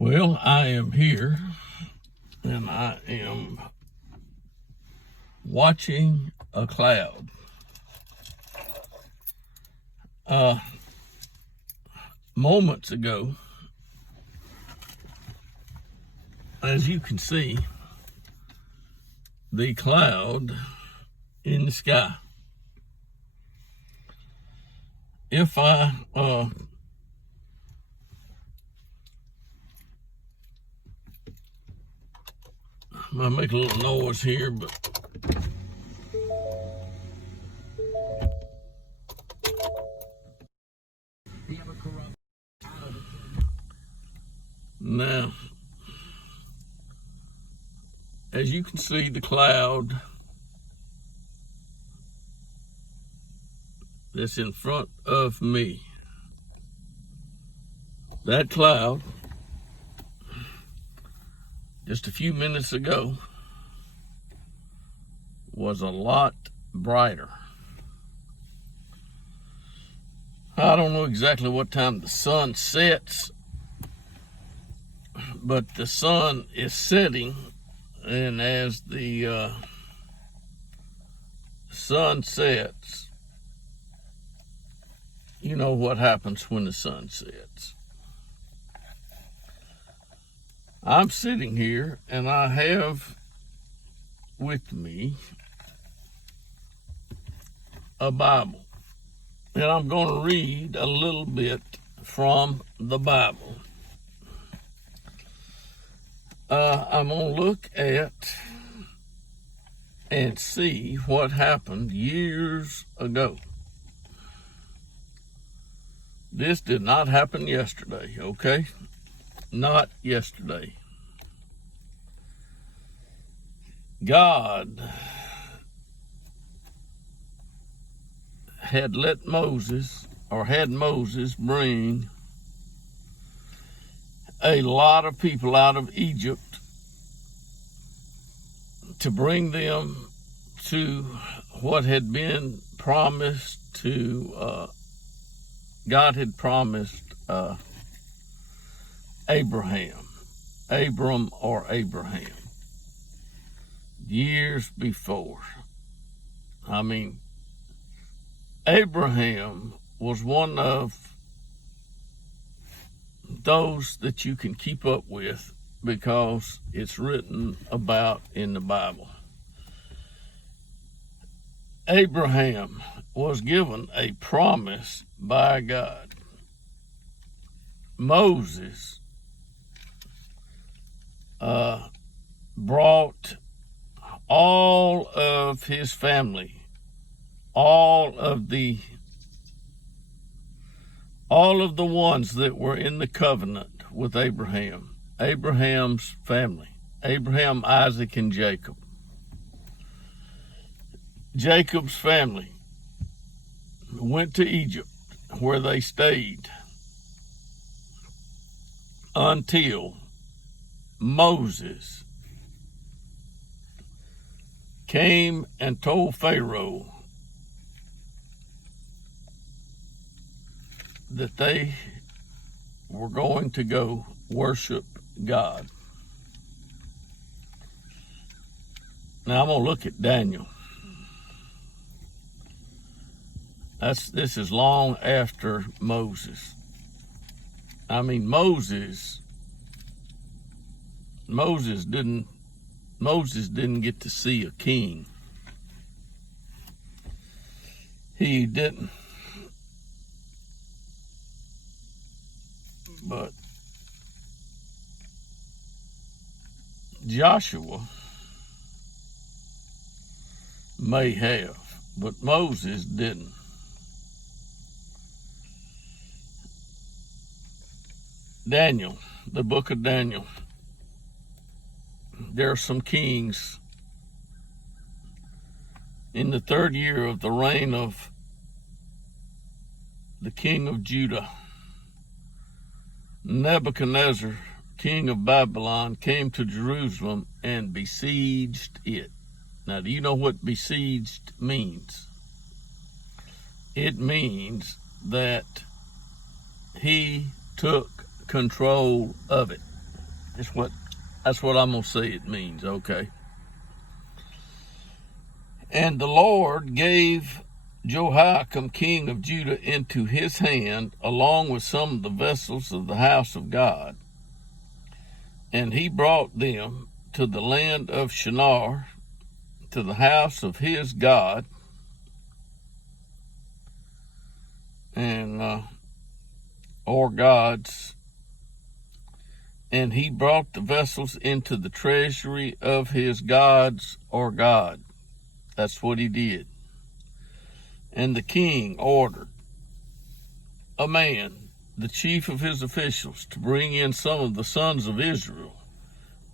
Well, I am here and I am watching a cloud. Moments ago, as you can see, the cloud in the sky. If I might make a little noise here, but now, as you can see, the cloud that's in front of me, that cloud, just a few minutes ago, was a lot brighter. I don't know exactly what time the sun sets, but the sun is setting, and as the sun sets, you know what happens when the sun sets. I'm sitting here and I have with me a Bible, and I'm going to read a little bit from the Bible. I'm going to look at and see what happened years ago. This did not happen yesterday, okay? Not yesterday. God had Moses bring a lot of people out of Egypt to bring them to what had been promised to, God had promised Abraham, years before. I mean, Abraham was one of those that you can keep up with because it's written about in the Bible. Abraham was given a promise by God. Moses brought all of his family, all of the ones that were in the covenant with Abraham's family, Abraham, Isaac, and Jacob. Jacob's family went to Egypt, where they stayed until Moses came and told Pharaoh that they were going to go worship God. Now I'm going to look at Daniel. This is long after Moses. I mean, Moses didn't get to see a king. He didn't. But Joshua may have, but Moses didn't. Daniel, the book of Daniel. There are some kings in the 3rd year of the reign of the king of Judah. Nebuchadnezzar, king of Babylon, came to Jerusalem and besieged it. Now, do you know what besieged means? It means that he took control of it. That's what I'm going to say it means, okay? And the Lord gave Jehoiakim, king of Judah, into his hand, along with some of the vessels of the house of God. And he brought them to the land of Shinar, to the house of his God, and or gods. And he brought the vessels into the treasury of his gods or God. That's what he did. And the king ordered a man, the chief of his officials, to bring in some of the sons of Israel,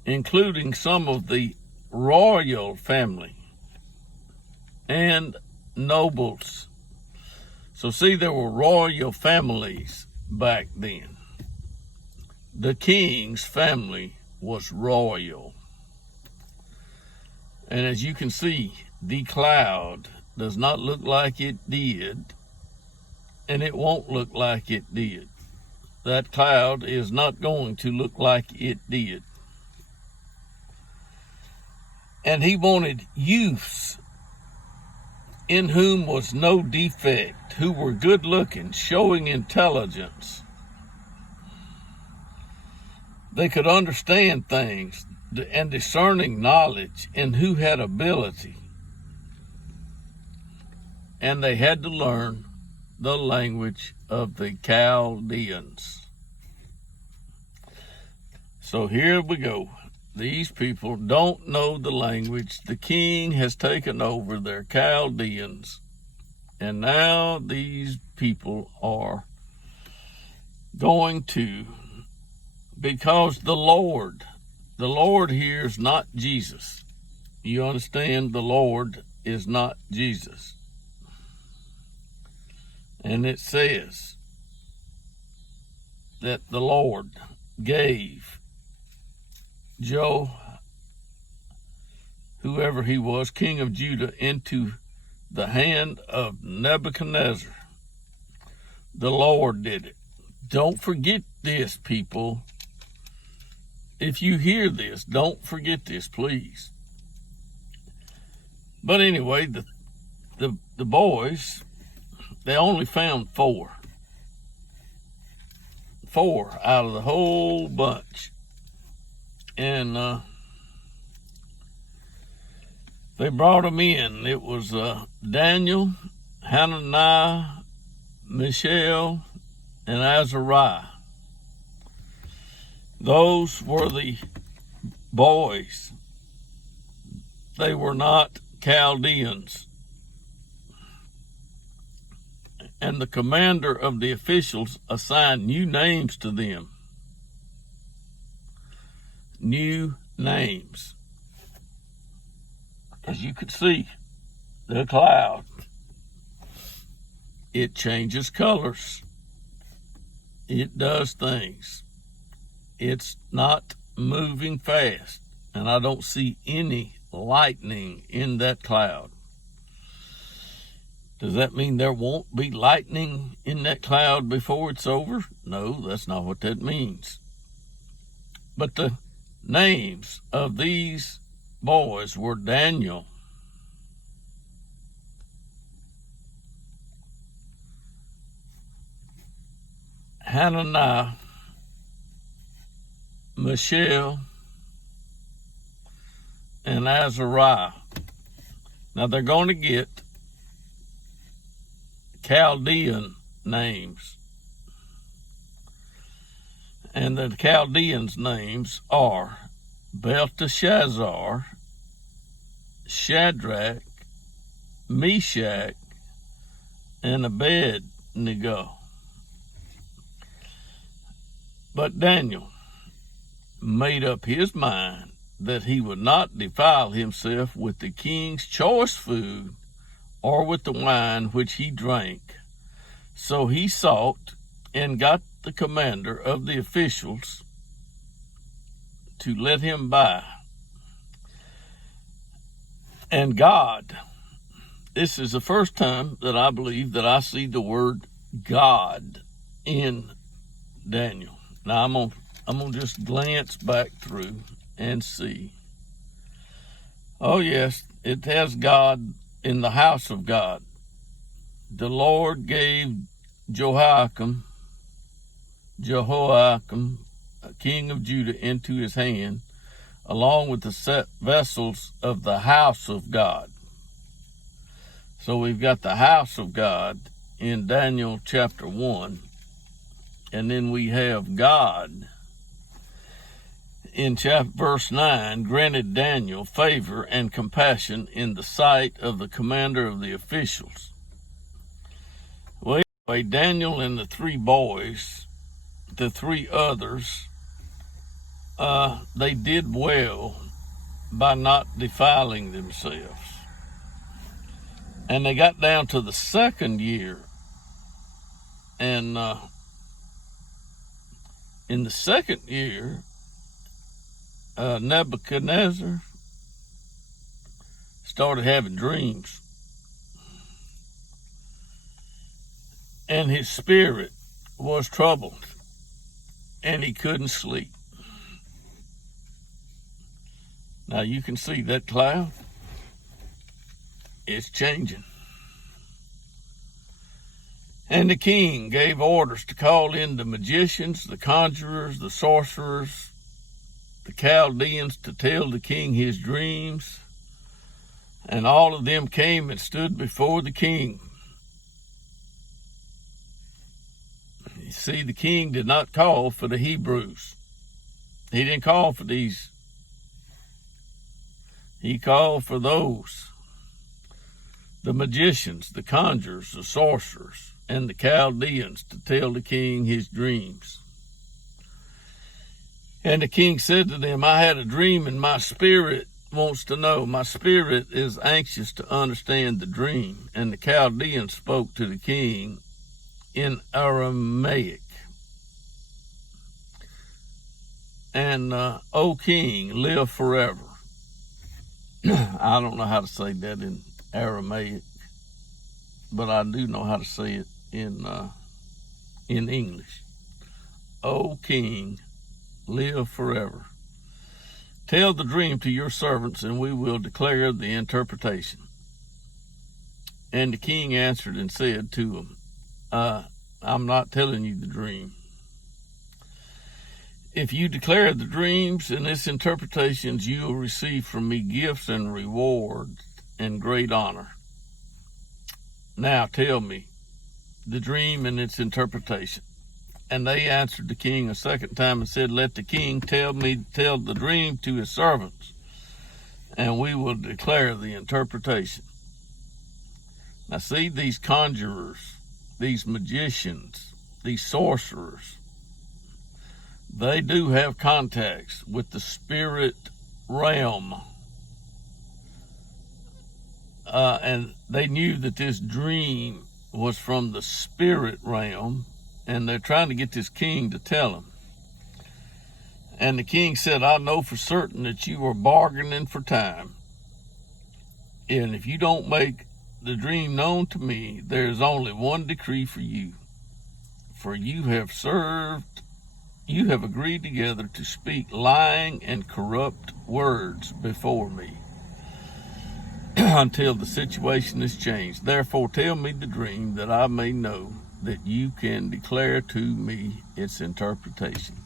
including some of the royal family and nobles. So see, there were royal families back then. The king's family was royal. And as you can see, the cloud does not look like it did, and it won't look like it did. That cloud is not going to look like it did. And he wanted youths in whom was no defect, who were good looking, showing intelligence. They could understand things and discerning knowledge, and who had ability. And they had to learn the language of the Chaldeans. So here we go. These people don't know the language. The king has taken over their Chaldeans, and now these people are going to, because the Lord here is not Jesus. You understand? The Lord is not Jesus. And it says that the Lord gave whoever he was, king of Judah, into the hand of Nebuchadnezzar. The Lord did it. Don't forget this, people. If you hear this, don't forget this, please. But anyway, the boys, they only found four out of the whole bunch. And they brought them in. It was Daniel, Hananiah, Mishael, and Azariah. Those were the boys. They were not Chaldeans. And the commander of the officials assigned new names to them. New names. As you could see, the cloud, it changes colors. It does things. It's not moving fast, and I don't see any lightning in that cloud. Does that mean there won't be lightning in that cloud before it's over? No, that's not what that means. But the names of these boys were Daniel, Hananiah, Mishael, and Azariah. Now they're going to get Chaldean names. And the Chaldeans' names are Belteshazzar, Shadrach, Meshach, and Abednego. But Daniel made up his mind that he would not defile himself with the king's choice food or with the wine which he drank. So he sought and got the commander of the officials to let him by. And God, this is the first time that I believe that I see the word God in Daniel. Now I'm going to I'm going to just glance back through and see. Oh, yes, it has God in the house of God. The Lord gave Jehoiakim, king of Judah, into his hand, along with the set vessels of the house of God. So we've got the house of God in Daniel chapter 1, and then we have God in verse 9, granted Daniel favor and compassion in the sight of the commander of the officials. Well, anyway, Daniel and the three boys, the three others, they did well by not defiling themselves. And they got down to the second year, and in the second year, Nebuchadnezzar started having dreams, and his spirit was troubled, and he couldn't sleep. Now you can see that cloud. It's changing. And the king gave orders to call in the magicians, the conjurers, the sorcerers, the Chaldeans, to tell the king his dreams. And all of them came and stood before the king. You see, the king did not call for the Hebrews. He didn't call for these. He called for those, the magicians, the conjurers, the sorcerers, and the Chaldeans, to tell the king his dreams. And the king said to them, I had a dream, and my spirit wants to know. My spirit is anxious to understand the dream. And the Chaldeans spoke to the king in Aramaic. And, O king, live forever. I don't know how to say that in Aramaic, but I do know how to say it in English. O king, live forever. Tell the dream to your servants, and we will declare the interpretation. And the king answered and said to him, I'm not telling you the dream. If you declare the dreams and its interpretations, you will receive from me gifts and rewards and great honor. Now tell me the dream and its interpretation. And they answered the king a second time and said, let the king tell the dream to his servants, and we will declare the interpretation. Now see, these conjurers, these magicians, these sorcerers, they do have contacts with the spirit realm. And they knew that this dream was from the spirit realm, and they're trying to get this king to tell them. And the king said, I know for certain that you are bargaining for time. And if you don't make the dream known to me, there is only one decree for you. For you have agreed together to speak lying and corrupt words before me until the situation is changed. Therefore, tell me the dream, that I may know that you can declare to me its interpretation.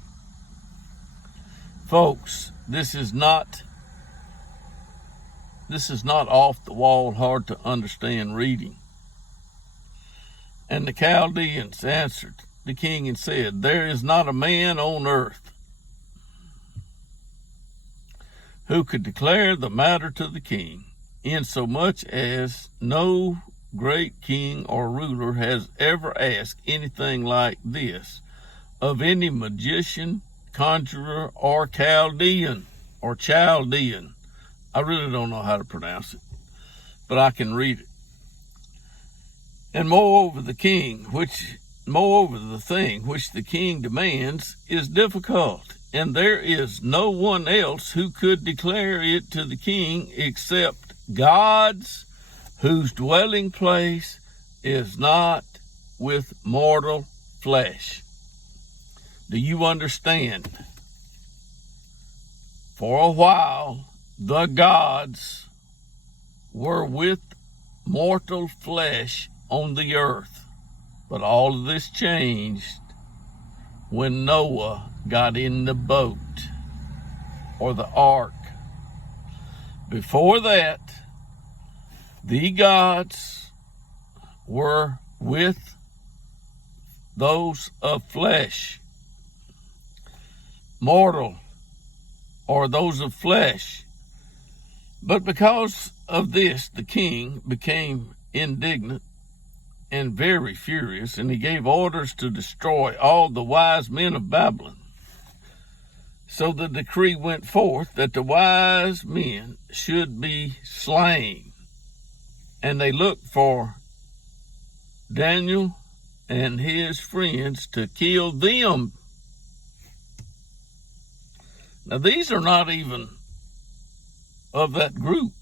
Folks, this is not off the wall, hard to understand reading. And the Chaldeans answered the king and said, there is not a man on earth who could declare the matter to the king, insomuch as no great king or ruler has ever asked anything like this of any magician, conjurer, or Chaldean. I really don't know how to pronounce it, but I can read it. And moreover, the thing which the king demands is difficult, and there is no one else who could declare it to the king except God's, whose dwelling place is not with mortal flesh. Do you understand For a while, the gods were with mortal flesh on the earth. But all of this changed when Noah got in the boat, or the ark. Before that, the gods were with those of flesh, mortal, or those of flesh. But because of this, the king became indignant and very furious, and he gave orders to destroy all the wise men of Babylon. So the decree went forth that the wise men should be slain, and they looked for Daniel and his friends to kill them. Now, these are not even of that group,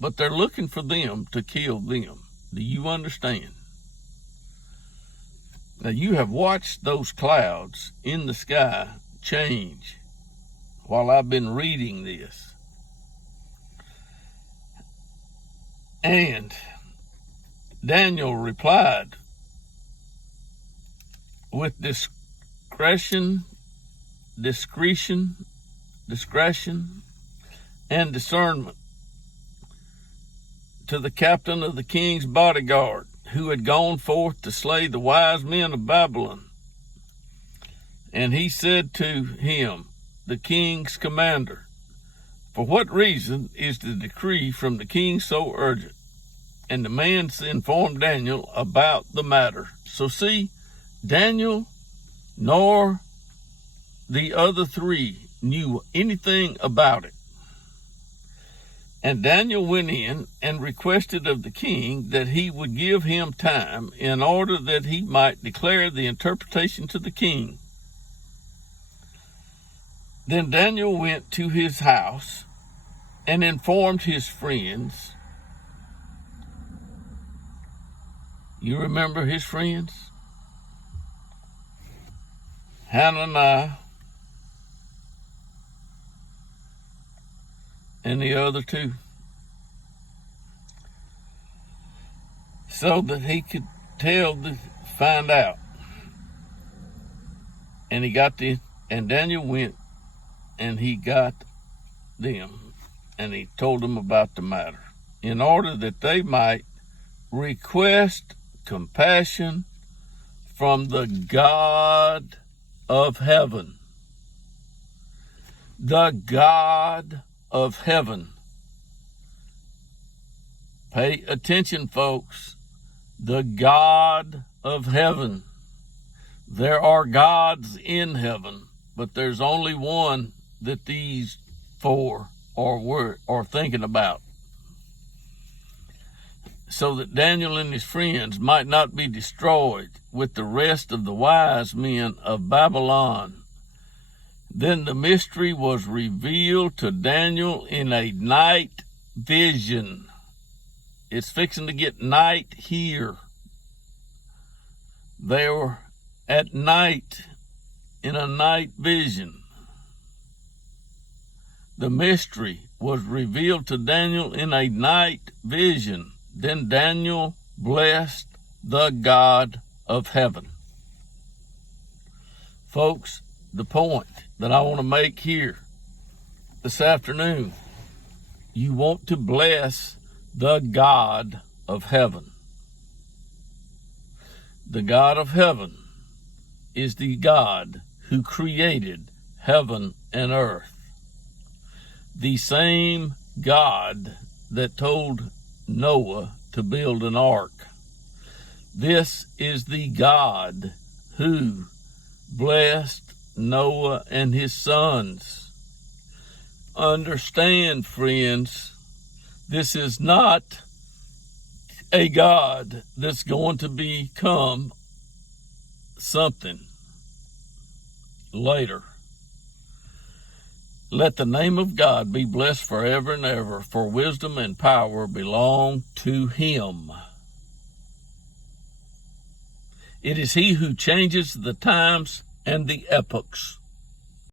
but they're looking for them to kill them. Do you understand? Now, you have watched those clouds in the sky change while I've been reading this. And Daniel replied with discretion, and discernment to the captain of the king's bodyguard, who had gone forth to slay the wise men of Babylon. And he said to him, the king's commander, for what reason is the decree from the king so urgent? And the man informed Daniel about the matter. So see, Daniel nor the other three knew anything about it. And Daniel went in and requested of the king that he would give him time in order that he might declare the interpretation to the king. Then Daniel went to his house and informed his friends. You remember his friends? Hananiah and the other two, so that he could find out. And and Daniel went and he got them, and he told them about the matter, in order that they might request compassion from the God of heaven. The God of heaven. Pay attention, folks. The God of heaven. There are gods in heaven, but there's only one that these four are thinking about. So that Daniel and his friends might not be destroyed with the rest of the wise men of Babylon. Then the mystery was revealed to Daniel in a night vision. It's fixing to get night here. They were at night in a night vision. The mystery was revealed to Daniel in a night vision. Then Daniel blessed the God of heaven. Folks, the point that I want to make here this afternoon, you want to bless the God of heaven. The God of heaven is the God who created heaven and earth. The same God that told Noah to build an ark. This is the God who blessed Noah and his sons. Understand, friends, this is not a God that's going to become something later. Let the name of God be blessed forever and ever, for wisdom and power belong to him. It is he who changes the times and the epochs.